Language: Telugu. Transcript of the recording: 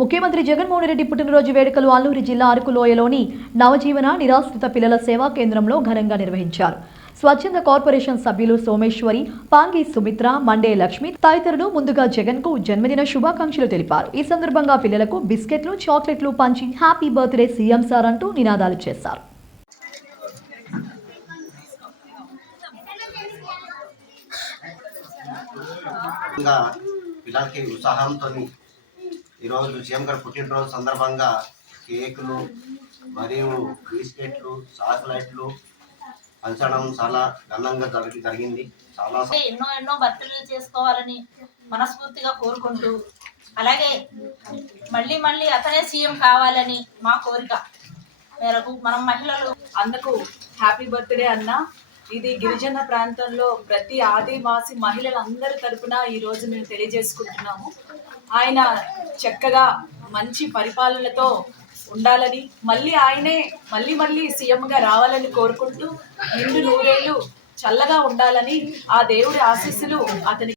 ముఖ్యమంత్రి జగన్మోహన్ రెడ్డి పుట్టినరోజు వేడుకలు అల్లూరి జిల్లా అరకులోయలోని నవజీవన నిరాశ్రిత పిల్లల సేవా కేంద్రంలో ఘనంగా నిర్వహించారు. స్వచ్ఛంద కార్పొరేషన్ సభ్యులు సోమేశ్వరి, పాంగి సుమిత్ర, మండే లక్ష్మి తదితరులు ముందుగా జగన్ కు జన్మదిన శుభాకాంక్షలు తెలిపారు. ఈ సందర్భంగా పిల్లలకు బిస్కెట్లు, చాక్లెట్లు పంచి హ్యాపీ బర్త్డే సీఎం సార్ అంటూ నినాదాలు చేశారు. పిల్లలకి ఉత్సాహంతో ఈరోజు సీఎం గారు పుట్టినరోజు సందర్భంగా కేకులు మరియు బిస్కెట్లు, చాక్లెట్లు పంచడం చాలా ఘనంగా జరిగింది. చాలా ఎన్నో బర్త్డేలు చేసుకోవాలని మనస్ఫూర్తిగా కోరుకుంటూ, అలాగే మళ్ళీ అతనే సీఎం కావాలని మా కోరిక మేరకు మనం మహిళలు అందుకు హ్యాపీ బర్త్డే అన్న. ఇది గిరిజన ప్రాంతంలో ప్రతి ఆదివాసి మహిళలందరి తరపున ఈ రోజు మేము తెలియజేసుకుంటున్నాము. ఆయన చక్కగా మంచి పరిపాలనతో ఉండాలని, ఆయనే మళ్ళీ సీఎంగా రావాలని కోరుకుంటూ నిండు నూరేళ్లు చల్లగా ఉండాలని ఆ దేవుడి ఆశీస్సులు అతనికి